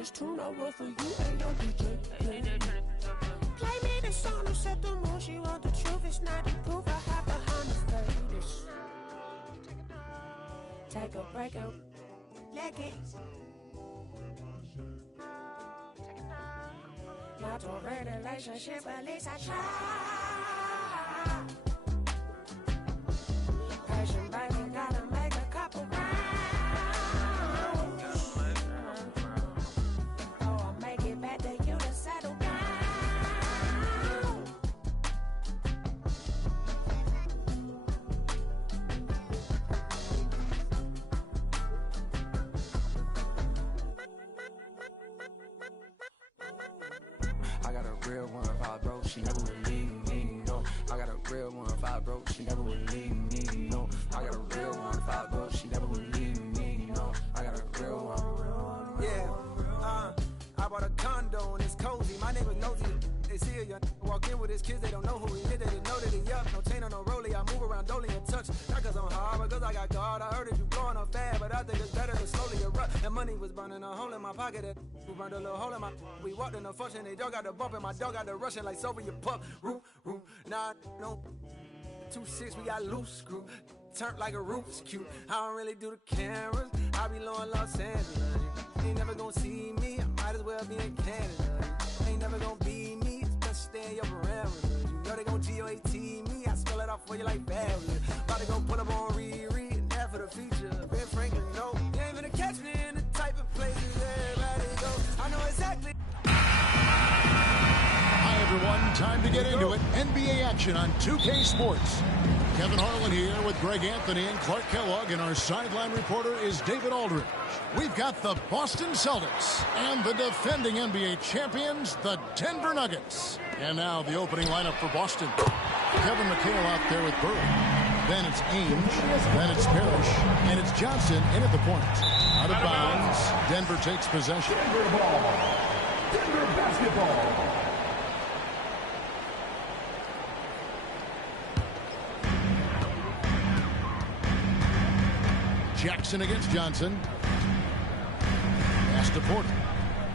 this tune over for you and your DJ. Play me the song to set the mood. She want the truth, it's not the proof. I hide behind the face. Take a break and leg it. Not a relationship, at least I try. Patient baby, gotta make a couple rounds. Oh, I'll make it back to you to settle down. I got a real one, if I broke, she never would leave me, no. I got a real one, if I broke, she never would leave me, no. I got a real one, if I broke, she never would leave me, no. I got a real one. Yeah, I bought a condo and it's cozy. My neighbors nosy. They see a young walk in with his kids, they don't know who he is, they didn't know that he up. No chain on no rollie, I move around dolly and touch. Not cause I'm hard, but cause I got God. I heard that you blowing up fast, but I think it's better to slowly erupt. And money was burning a hole in my pocket, that burned a little hole in my. We walked in the function, they dog got the bump, and my dog got the rushing like Soviet pup. Roo, roo, nah, no. 2-6, we got loose screw. Turned like a Rubik's Cube. I don't really do the cameras. I be low in Los Angeles. Ain't never gonna see me. I might as well be in Canada. Ain't never gonna be me. It's best stay in your parameters. You know they gon' GOAT me. I spell it out for you like fabulous. About to go pull up on Riri. And that for the feature. Ben Franklin, no. You ain't gonna catch me in the type of places everybody go. I know exactly. Hi, everyone. Time to get into it. NBA action on 2K Sports. Kevin Harlan here with Greg Anthony and Clark Kellogg, and our sideline reporter is David Aldridge. We've got the Boston Celtics and the defending NBA champions, the Denver Nuggets. And now the opening lineup for Boston. Kevin McHale out there with Bird. Then it's Ainge. Then it's Parrish. And it's Johnson in at the point. Out of bounds. Denver takes possession. Denver ball. Denver basketball. Jackson against Johnson. Pass to Porter.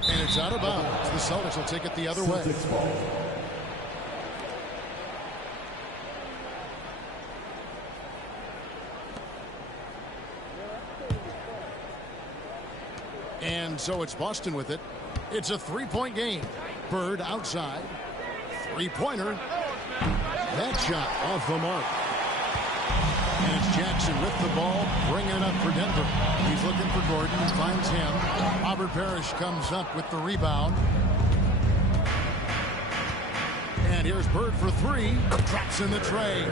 And it's out of bounds. The Celtics will take it the other way. And so it's Boston with it. It's a three-point game. Bird outside. Three-pointer. That shot off the mark. And it's Jackson with the ball, bringing it up for Denver. He's looking for Gordon and finds him. Robert Parrish comes up with the rebound. And here's Bird for three. Drops in the tray.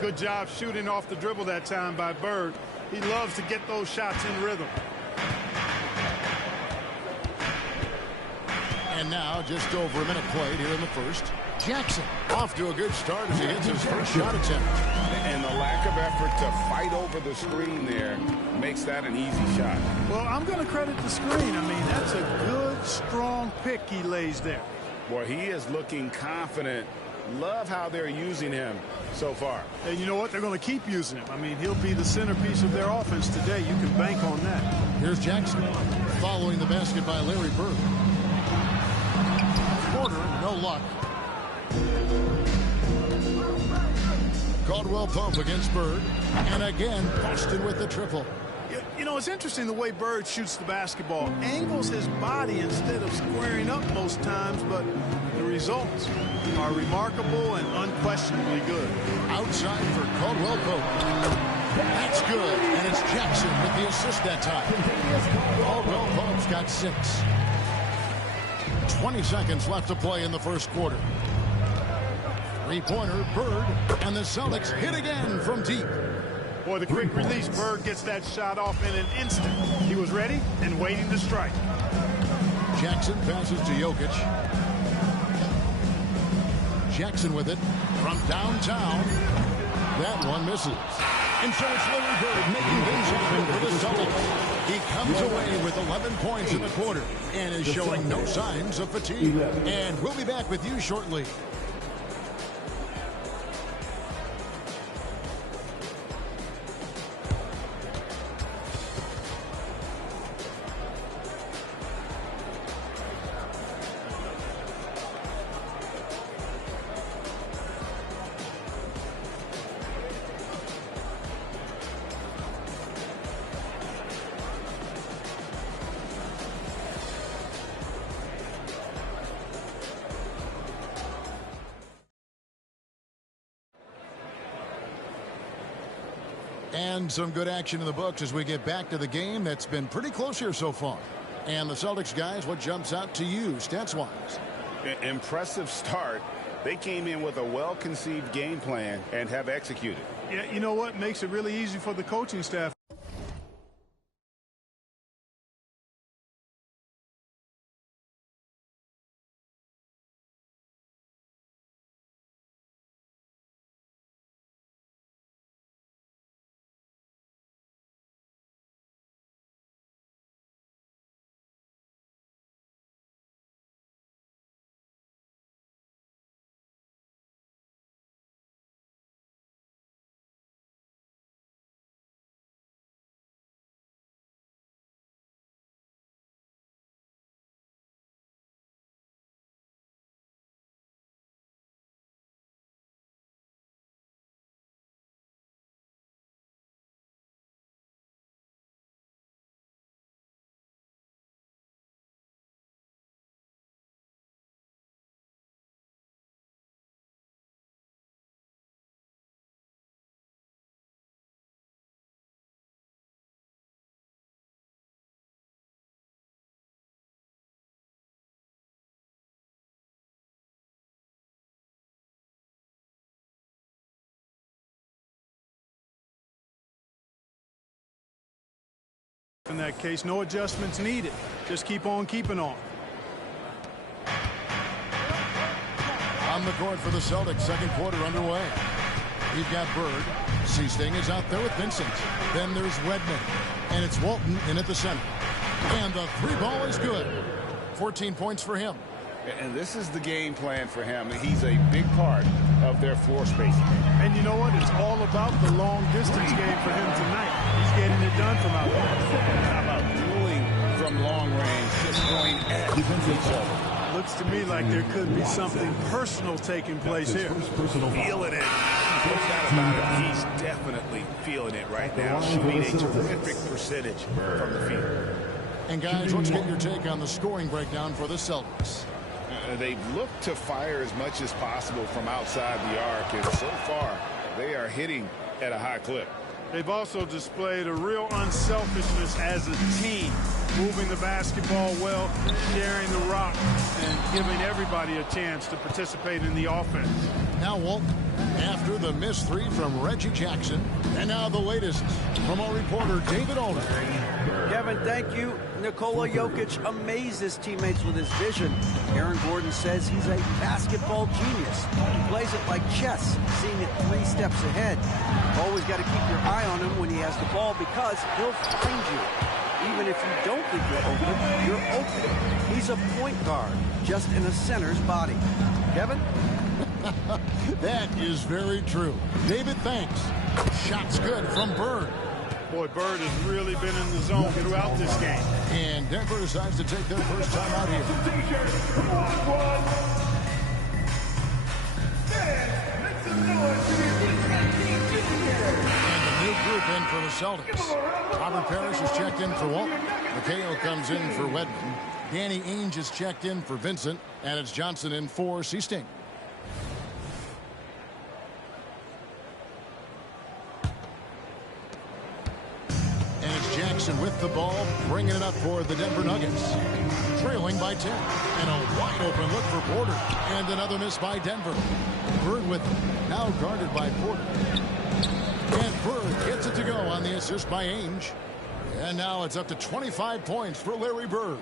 Good job shooting off the dribble that time by Bird. He loves to get those shots in rhythm. And now just over a minute played here in the first. Jackson off to a good start as he hits his first shot attempt. And the lack of effort to fight over the screen there makes that an easy shot. Well, I'm going to credit the screen. I mean, that's a good, strong pick he lays there. Boy, he is looking confident. Love how they're using him so far. And you know what? They're going to keep using him. I mean, he'll be the centerpiece of their offense today. You can bank on that. Here's Jackson following the basket by Larry Bird. Porter, no luck. Caldwell Pope against Bird. And again, Boston with the triple. You know, it's interesting the way Bird shoots the basketball. Angles his body instead of squaring up most times, but the results are remarkable and unquestionably good. Outside for Caldwell Pope. That's good. And it's Jackson with the assist that time. Caldwell Pope's got 6. 20 seconds left to play in the first quarter. Three-pointer, Bird, and the Celtics hit again from deep. Boy, the quick release, Bird gets that shot off in an instant. He was ready and waiting to strike. Jackson passes to Jokic. Jackson with it from downtown. That one misses. And so it's Larry Bird making things happen for the Celtics. He comes away with 11 points in the quarter and is showing no signs of fatigue. And we'll be back with you shortly. And some good action in the books as we get back to the game that's been pretty close here so far. And the Celtics guys, what jumps out to you stats-wise? Impressive start. They came in with a well-conceived game plan and have executed. Yeah, you know what? Makes it really easy for the coaching staff. In that case, no adjustments needed. Just keep on keeping on. On the court for the Celtics, second quarter underway. We've got Bird. Seasting is out there with Vincent. Then there's Wedman. And it's Walton in at the center. And the three ball is good. 14 points for him. And this is the game plan for him. He's a big part of their floor spacing. And you know what? It's all about the long distance game for him tonight. He's getting it done from out there. How about dueling from long range, just going at each other? Looks to me like there could be something personal taking place here. Feeling it. No doubt about it. He's definitely feeling it right now. Shooting a terrific percentage from the field. And guys, let's get your take on the scoring breakdown for the Celtics. They've looked to fire as much as possible from outside the arc, and so far they are hitting at a high clip. They've also displayed a real unselfishness as a team, moving the basketball well, sharing the rock, and giving everybody a chance to participate in the offense. Now Walt, after the missed three from Reggie Jackson, and now the latest from our reporter David Aldridge. Kevin, thank you. Nikola Jokic amazes teammates with his vision. Aaron Gordon says he's a basketball genius. He plays it like chess, seeing it 3 steps ahead. Always got to keep your eye on him when he has the ball because he'll find you. Even if you don't think you're open. He's a point guard, just in a center's body. Kevin? That is very true. David, thanks. Shot's good from Bird. Boy, Bird has really been in the zone throughout this game. And Denver decides to take their first time out here. And a new group in for the Celtics. Robert Parrish is checked in for Walton. McHale comes in for Wedman. Danny Ainge is checked in for Vincent. And it's Johnson in for Seasting. Jackson with the ball, bringing it up for the Denver Nuggets. Trailing by 10. And a wide open look for Porter. And another miss by Denver. Bird with it. Now guarded by Porter. And Bird gets it to go on the assist by Ainge. And now it's up to 25 points for Larry Bird.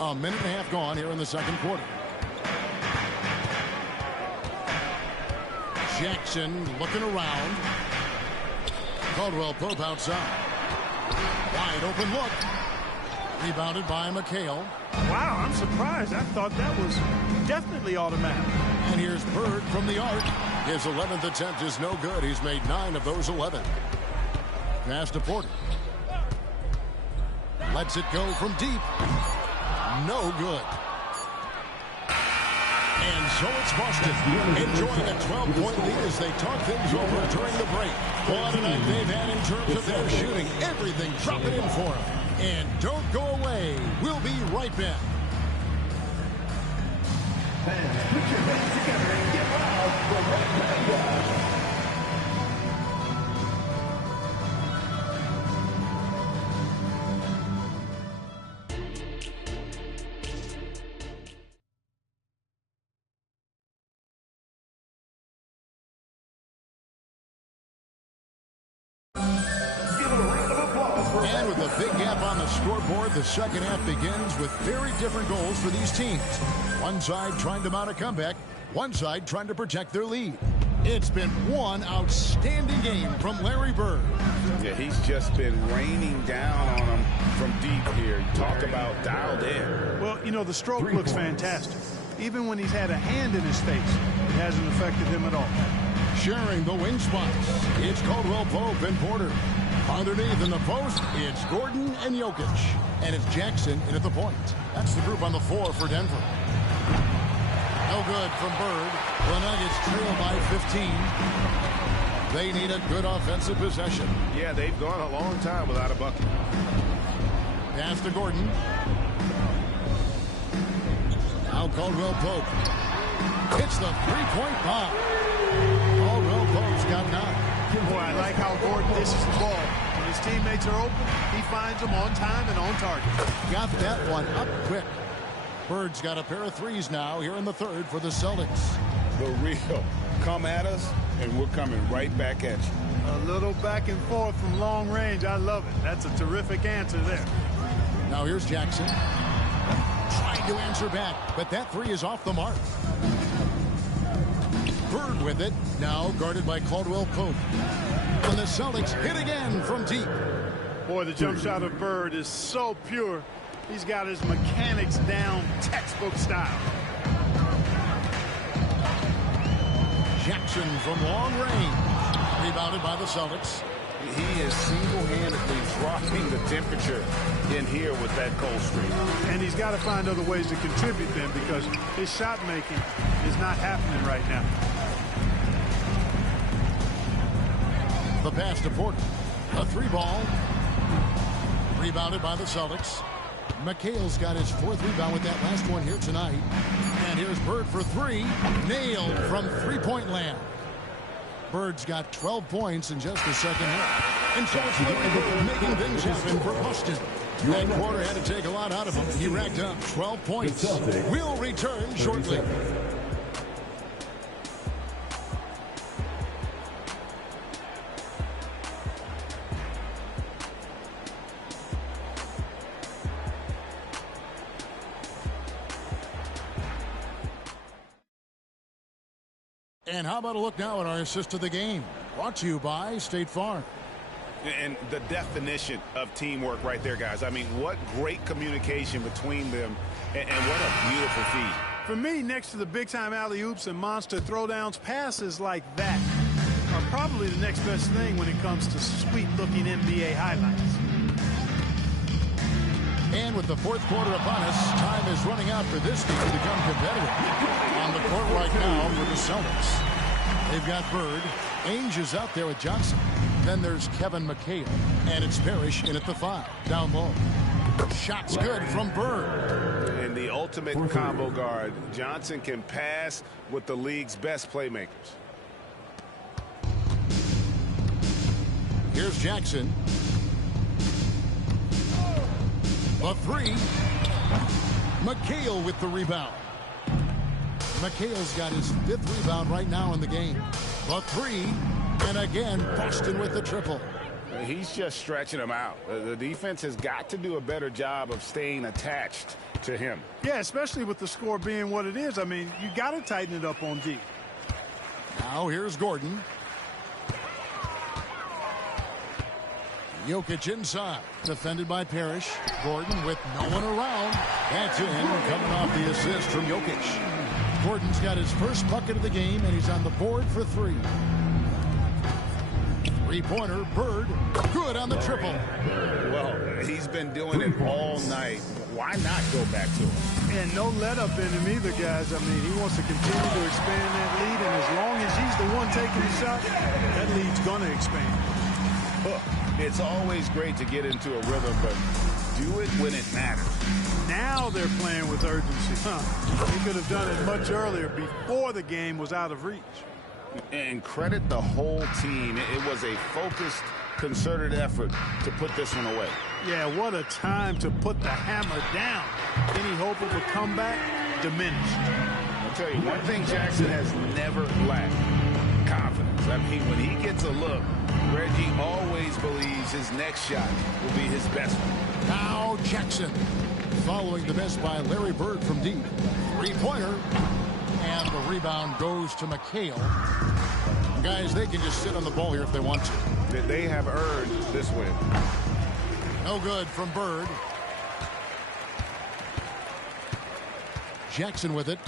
A minute and a half gone here in the second quarter. Jackson looking around. Caldwell Pope outside. Wide open look. Rebounded by McHale. Wow, I'm surprised. I thought that was definitely automatic. And here's Bird from the arc. His 11th attempt is no good. He's made 9 of those 11. Pass to Porter. Lets it go from deep. No good. And so it's Boston enjoying a 12-point lead as they talk things over during the break. What a night they've had in terms of their shooting. Everything dropping in for them. And don't go away. We'll be right back. Fans, put your hands together and get loud for Red Panda. And with a big gap on the scoreboard, the second half begins with very different goals for these teams. One side trying to mount a comeback, one side trying to protect their lead. It's been one outstanding game from Larry Bird. Yeah, he's just been raining down on them from deep here. Talk about dialed in. Well, you know, the stroke looks fantastic. Even when he's had a hand in his face, it hasn't affected him at all. Sharing the wing spots, it's Caldwell Pope and Porter. Underneath in the post, it's Gordon and Jokic. And it's Jackson in at the point. That's the group on the floor for Denver. No good from Bird. The Nuggets trail by 15. They need a good offensive possession. Yeah, they've gone a long time without a bucket. Pass to Gordon. Now Caldwell Pope. Hits the three-point bomb. Caldwell Pope's got 9. Boy, I like how Gordon dishes the ball. When his teammates are open, he finds them on time and on target. Got that one up quick. Bird's got a pair of threes now here in the third for the Celtics. The real. Come at us, and we're coming right back at you. A little back and forth from long range. I love it. That's a terrific answer there. Now here's Jackson. Trying to answer back, but that three is off the mark. Bird with it, now guarded by Caldwell Pope. And the Celtics hit again from deep. Boy, the jump shot of Bird is so pure. He's got his mechanics down, textbook style. Jackson from long range. Rebounded by the Celtics. He is single-handedly dropping the temperature in here with that cold streak. And he's got to find other ways to contribute then, because his shot making is not happening right now. The pass to Porter. A three ball. Rebounded by the Celtics. McHale's got his fourth rebound with that last one here tonight. And here's Bird for three. Nailed from three-point land. Bird's got 12 points in just the second half. And so it's Larry Bird making things happen for Boston. That quarter had to take a lot out of him. He racked up 12 points. We'll return shortly. And how about a look now at our assist of the game? Brought to you by State Farm. And the definition of teamwork right there, guys. I mean, what great communication between them, and what a beautiful feed. For me, next to the big-time alley-oops and monster throwdowns, passes like that are probably the next best thing when it comes to sweet-looking NBA highlights. And with the fourth quarter upon us, time is running out for this team to become competitive. On the court right now for the Celtics. They've got Bird. Ainge is out there with Johnson. Then there's Kevin McHale. And it's Parrish in at the 5. Down low. Shot's good from Bird. And the ultimate combo guard. Johnson can pass with the league's best playmakers. Here's Jackson. The three. McHale with the rebound. McHale's got his 5th rebound right now in the game. The three. And again, Boston with the triple. He's just stretching them out. The defense has got to do a better job of staying attached to him. Yeah, especially with the score being what it is. I mean, you got to tighten it up on D. Now here's Gordon. Jokic inside. Defended by Parrish. Gordon with no one around. That's in. Coming off the assist from Jokic. Gordon's got his first bucket of the game, and he's on the board for 3. Three-pointer, Bird, good on the triple. Well, he's been doing it all night. Why not go back to him? And no let-up in him either, guys. I mean, he wants to continue to expand that lead, and as long as he's the one taking the shot, that lead's going to expand. Look, it's always great to get into a rhythm, but do it when it matters. Now they're playing with urgency. They could have done it much earlier before the game was out of reach. And credit the whole team. It was a focused, concerted effort to put this one away. Yeah, what a time to put the hammer down. Any hope of a comeback diminished. I'll tell you, one thing Jackson has never lacked: confidence. I mean, when he gets a look, Reggie always believes his next shot will be his best one. Now Jackson following the miss by Larry Bird from deep. Three-pointer. And the rebound goes to McHale. Guys, they can just sit on the ball here if they want to. They have earned this win. No good from Bird. Jackson with it.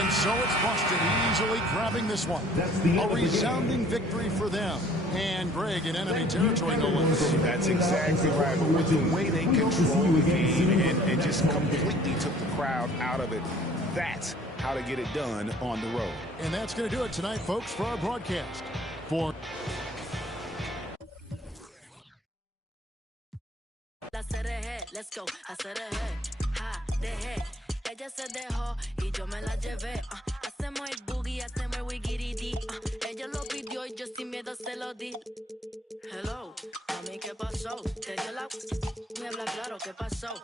And so it's Boston easily grabbing this one. A resounding victory for them. And Greg in enemy territory, no less. That's exactly right. But with the way they controlled the game and just completely took the crowd out of it, that's how to get it done on the road. And that's going to do it tonight, folks, for our broadcast. For let's go, hacer ha, dejé. Ella se dejó y yo me la llevé. Hacemos el boogie, hacemos el wiggy-dee. Ella lo pidió y yo sin miedo se lo di. Hello, mami, ¿qué pasó? Te dio la me habla claro, ¿qué pasó?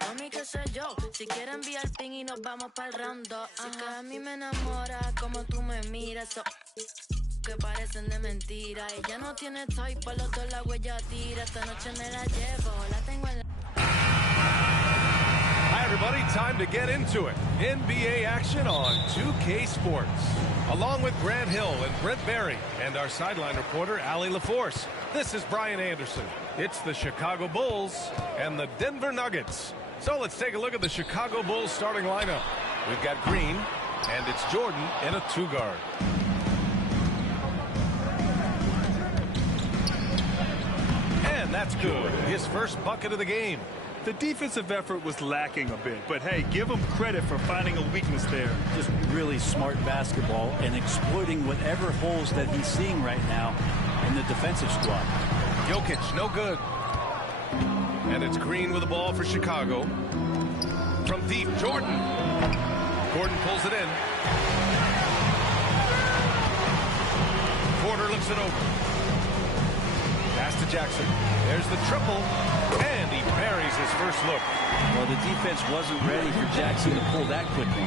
Mami, qué sé yo, si quieres enviar ping y nos vamos pa'l round 2. Si que a mí me enamora como tú me miras, que parecen de mentira. Ella no tiene toy, por los dos la huella tira. Esta noche me la llevo, la tengo en la... Hi, everybody. Time to get into it. NBA action on 2K Sports. Along with Grant Hill and Brent Barry and our sideline reporter, Allie LaForce. This is Brian Anderson. It's the Chicago Bulls and the Denver Nuggets. So let's take a look at the Chicago Bulls starting lineup. We've got Green, and it's Jordan in a two-guard. And that's good. His first bucket of the game. The defensive effort was lacking a bit, but hey, give him credit for finding a weakness there. Just really smart basketball and exploiting whatever holes that he's seeing right now in the defensive squad. Jokic, no good. And it's Green with the ball for Chicago. From deep, Jordan. Gordon pulls it in. Porter looks it over. Pass to Jackson. There's the triple. And he buries his first look. Well, the defense wasn't ready for Jackson to pull that quickly.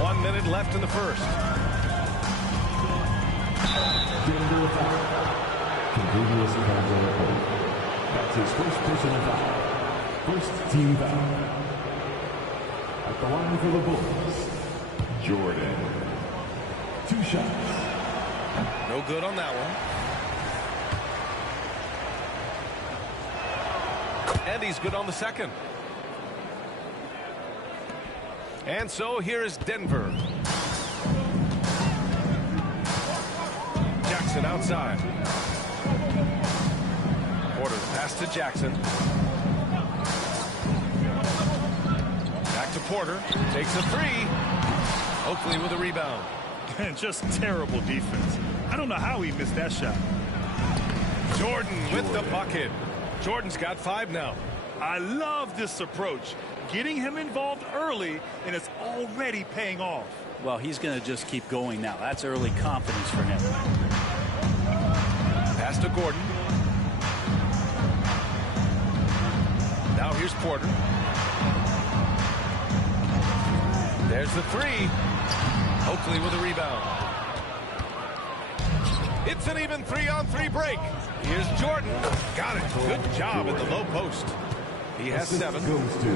1 minute left in the first. That's his first personal foul. First team foul. At the line for the Bulls, Jordan. 2 shots. No good on that one. And he's good on the second. And so here is Denver. Jackson outside. Porter pass to Jackson. Back to Porter. Takes a three. Oakley with a rebound. And just terrible defense. I don't know how he missed that shot. Jordan with the bucket. Jordan's got 5 now. I love this approach. Getting him involved early, and it's already paying off. Well, he's going to just keep going now. That's early confidence for him. Pass to Gordon. Now here's Porter. There's the three. Oakley with a rebound. It's an even 3-on-3 break. Here's Jordan. Got it. Good job at the low post. He has 7.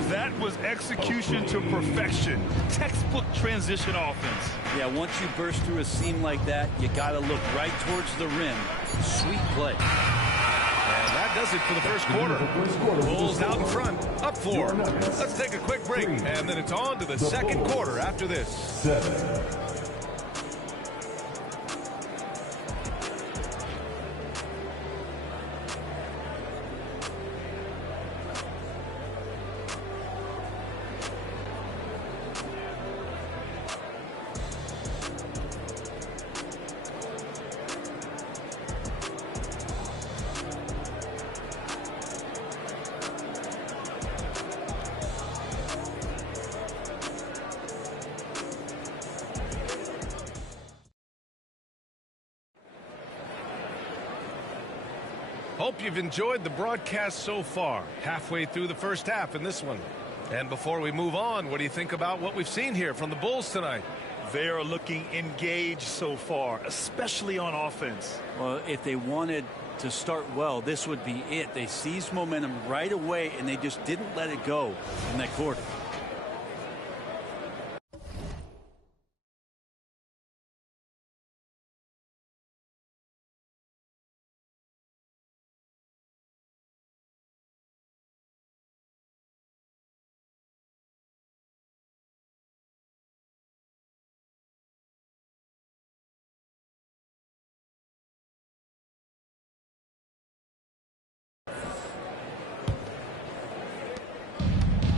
That was execution to perfection. Textbook transition offense. Yeah, once you burst through a seam like that, you got to look right towards the rim. Sweet play. And that does it for the first quarter. Bulls out in front, up 4. Let's take a quick break, and then it's on to the second quarter after this. 7. Hope you've enjoyed the broadcast so far. Halfway through the first half in this one. And before we move on, what do you think about what we've seen here from the Bulls tonight? They are looking engaged so far, especially on offense. Well, if they wanted to start well, this would be it. They seized momentum right away, and they just didn't let it go in that quarter.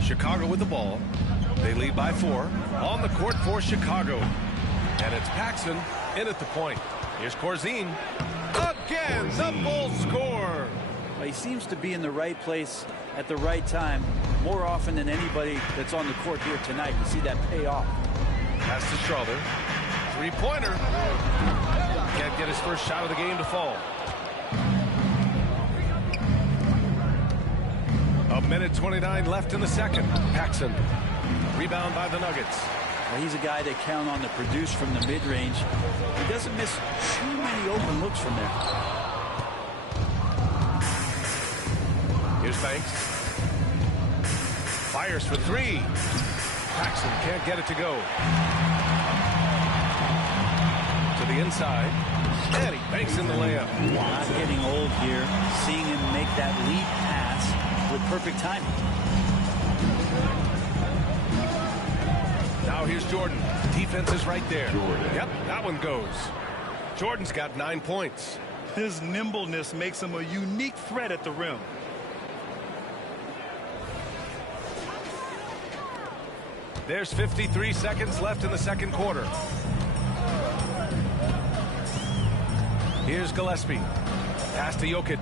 Chicago with the ball. They lead by 4. On the court for Chicago. And it's Paxson in at the point. Here's Corzine. Again, the Bulls score. Well, he seems to be in the right place at the right time more often than anybody that's on the court here tonight. You see that pay off. Pass to Schroeder. Three-pointer. Can't get his first shot of the game to fall. A minute 29 left in the second. Paxson. Rebound by the Nuggets. Well, he's a guy they count on to produce from the mid-range. He doesn't miss too many open looks from there. Here's Banks. Fires for 3. Paxson can't get it to go. To the inside. And he banks in the layup. Not getting old here. Seeing him make that lead pass with perfect timing. Now here's Jordan. Defense is right there. Yep, that one goes. Jordan's got 9 points. His nimbleness makes him a unique threat at the rim. There's 53 seconds left in the second quarter. Here's Gillespie. Pass to Jokic.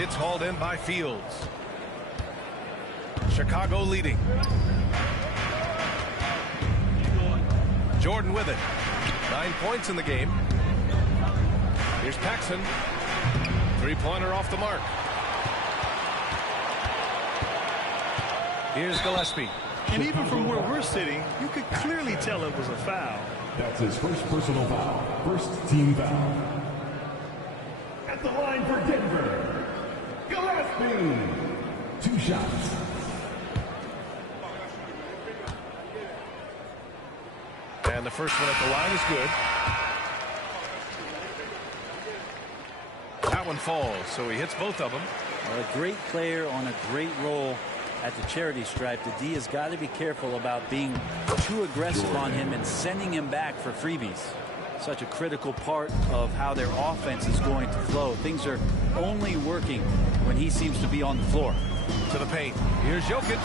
It's hauled in by Fields. Chicago leading. Jordan with it. 9 points in the game. Here's Paxson. Three-pointer off the mark. Here's Gillespie. And even from where we're sitting, you could clearly tell it was a foul. That's his first personal foul. First team foul. At the line for Denver, Gillespie. 2 shots. And the first one at the line is good. That one falls, so he hits both of them. Well, a great player on a great role at the charity stripe. The D has got to be careful about being too aggressive on him and sending him back for freebies. Such a critical part of how their offense is going to flow. Things are only working when he seems to be on the floor. To the paint. Here's Jokic.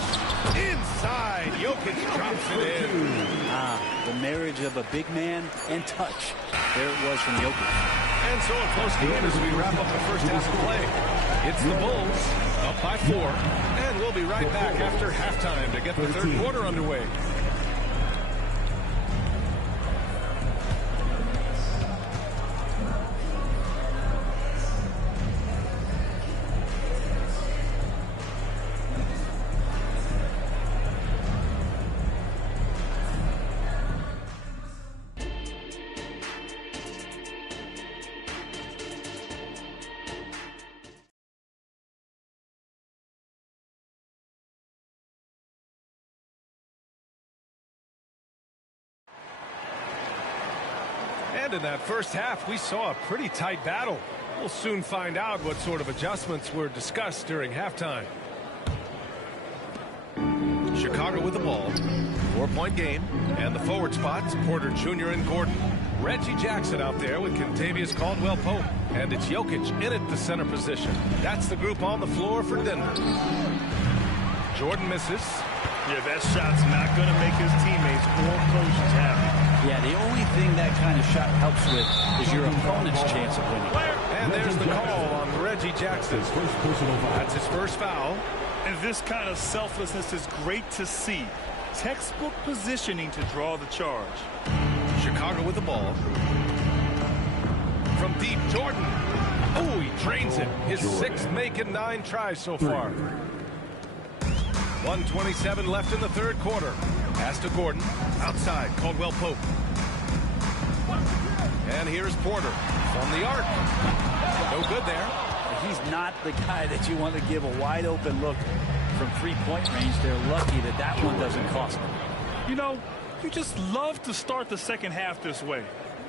Inside. Jokic drops it in. The marriage of a big man and touch. There it was from Jokic. And so a close game as we wrap up the first half of play. It's the Bulls up by 4. And we'll be right back after halftime to get the third quarter underway. And in that first half, we saw a pretty tight battle. We'll soon find out what sort of adjustments were discussed during halftime. Chicago with the ball. 4-point game. And the forward spots, Porter Jr. and Gordon. Reggie Jackson out there with Kentavious Caldwell-Pope. And it's Jokic in at the center position. That's the group on the floor for Denver. Jordan misses. Yeah, that shot's not going to make his teammates or coaches happy. Yeah, the only thing that kind of shot helps with is your opponent's chance of winning. And there's the call on Reggie Jackson. That's his first foul. And this kind of selflessness is great to see. Textbook positioning to draw the charge. Chicago with the ball. From deep, Jordan. Oh, he drains it. His sixth make in 9 tries so far. 1:27 left in the third quarter. Pass to Gordon. Outside, Caldwell Pope. And here's Porter from the arc. No good there. He's not the guy that you want to give a wide open look from 3-point range. They're lucky that that one doesn't cost them. You know, you just love to start the second half this way.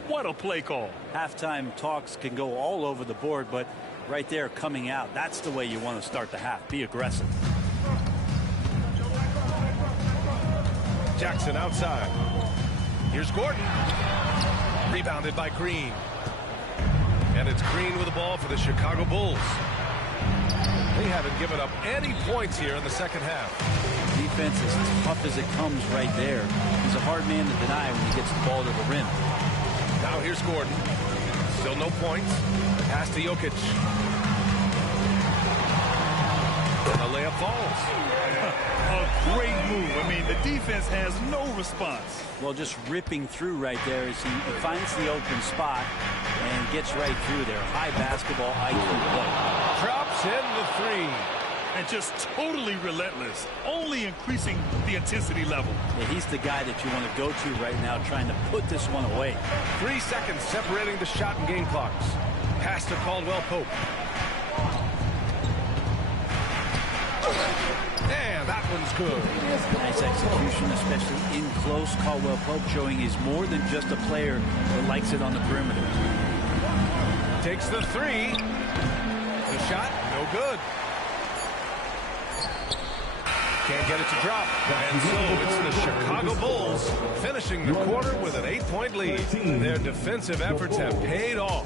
What a play call. Halftime talks can go all over the board, but right there coming out, that's the way you want to start the half. Be aggressive. Jackson outside. Here's Gordon. Rebounded by Green. And it's Green with the ball for the Chicago Bulls. They haven't given up any points here in the second half. Defense is as tough as it comes right there. He's a hard man to deny when he gets the ball to the rim. Now here's Gordon. Still no points. Pass to Jokic. And the layup falls. A great move. I mean, the defense has no response. Well, just ripping through right there as he finds the open spot and gets right through there. High basketball IQ play. Drops in the 3. And just totally relentless, only increasing the intensity level. Yeah, he's the guy that you want to go to right now, trying to put this one away. 3 seconds separating the shot and game clocks. Pass to Caldwell Pope. And that one's good. Nice execution, especially in close. Caldwell Pope showing he's more than just a player that likes it on the perimeter. Takes the 3. The shot, no good. Can't get it to drop. And so it's the Chicago Bulls finishing the quarter with an 8-point lead. Their defensive efforts have paid off.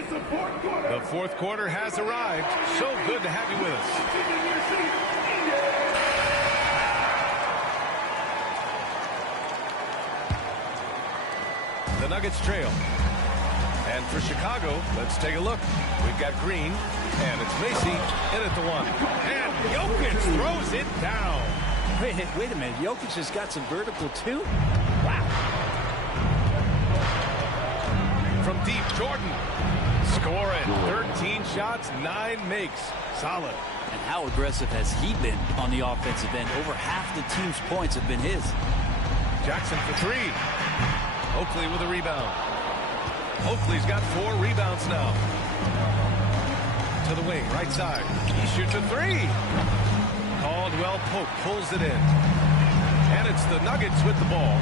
The fourth quarter has arrived. So good to have you with us. The Nuggets trail. And for Chicago, let's take a look. We've got Green, and it's Macy in at the 1. And Jokic throws it down. Wait a minute. Jokic has got some vertical, too? Wow. From deep, Jordan. Score it. 13 shots, 9 makes. Solid. And how aggressive has he been on the offensive end? Over half the team's points have been his. Jackson for 3. Oakley with a rebound. Oakley's got 4 rebounds now. To the wing, right side. He shoots a 3. Caldwell Pope pulls it in. And it's the Nuggets with the ball.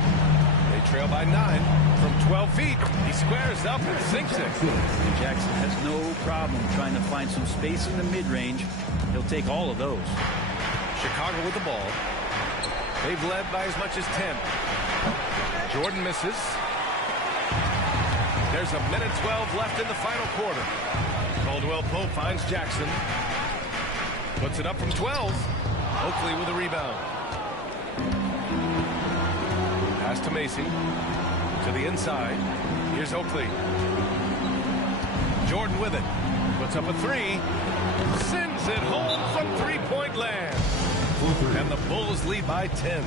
They trail by 9 from 12 feet. He squares up and sinks it. And Jackson has no problem trying to find some space in the mid-range. He'll take all of those. Chicago with the ball. They've led by as much as 10. Jordan misses. There's a minute 12 left in the final quarter. Caldwell Pope finds Jackson. Puts it up from 12. Oakley with a rebound. Pass to Macy. To the inside. Here's Oakley. Jordan with it. Puts up a 3. Sends it home from 3-point land. And the Bulls lead by 10.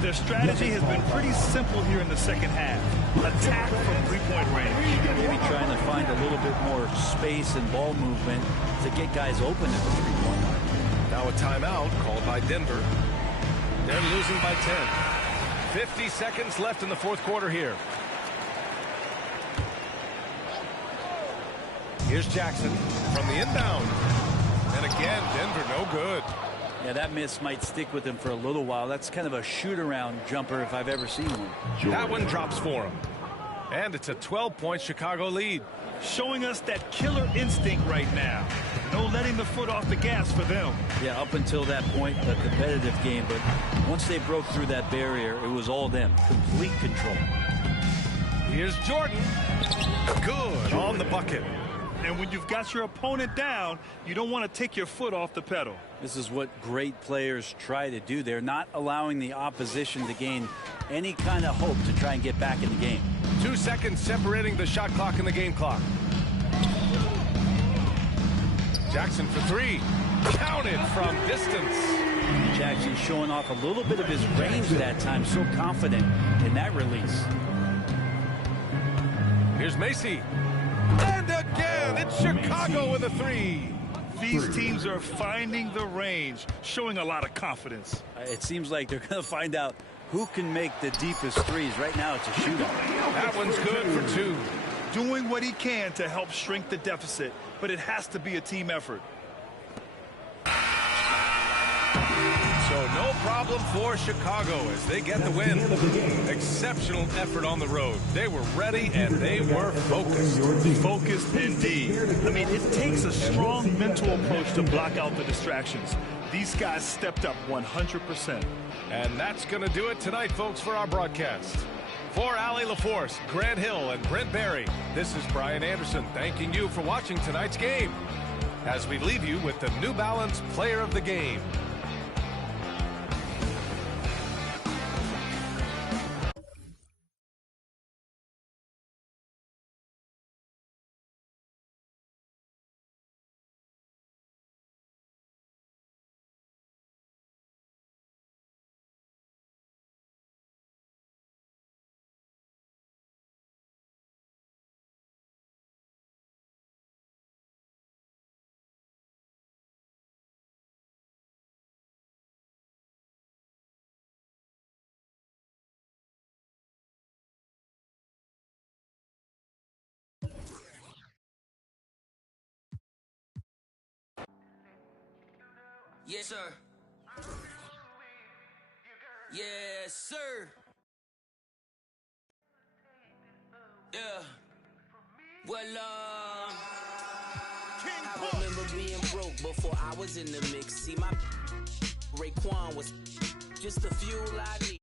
Their strategy has been pretty simple here in the second half. Attack from 3-point range. Maybe trying to find a little bit more space and ball movement to get guys open at the 3-point line. Now a timeout called by Denver. They're losing by 10. 50 seconds left in the fourth quarter here. Here's Jackson from the inbound. And again, Denver no good. Yeah, that miss might stick with him for a little while. That's kind of a shoot-around jumper if I've ever seen one. That one drops for him. And it's a 12-point Chicago lead. Showing us that killer instinct right now. No letting the foot off the gas for them. Yeah, up until that point, a competitive game. But once they broke through that barrier, it was all them. Complete control. Here's Jordan. Good on the bucket. And when you've got your opponent down, you don't want to take your foot off the pedal. This is what great players try to do. They're not allowing the opposition to gain any kind of hope to try and get back in the game. 2 seconds separating the shot clock and the game clock. Jackson for 3. Counted from distance. Jackson showing off a little bit of his range that time, so confident in that release. Here's Macy. And again, it's Chicago with a three. These teams are finding the range, showing a lot of confidence. It seems like they're going to find out who can make the deepest threes. Right now, it's a shootout. That one's good for two. Doing what he can to help shrink the deficit, but it has to be a team effort. So no problem for Chicago as they get the win. Exceptional effort on the road. They were ready and they were focused. Focused indeed. I mean, it takes a strong mental approach to block out the distractions. These guys stepped up 100%. And that's going to do it tonight, folks, for our broadcast. For Allie LaForce, Grant Hill, and Brent Barry, this is Brian Anderson thanking you for watching tonight's game as we leave you with the New Balance Player of the Game. Yes, sir. Yes, sir. Yeah. Well, I remember being broke before I was in the mix. See, my Raekwon was just the fuel I need.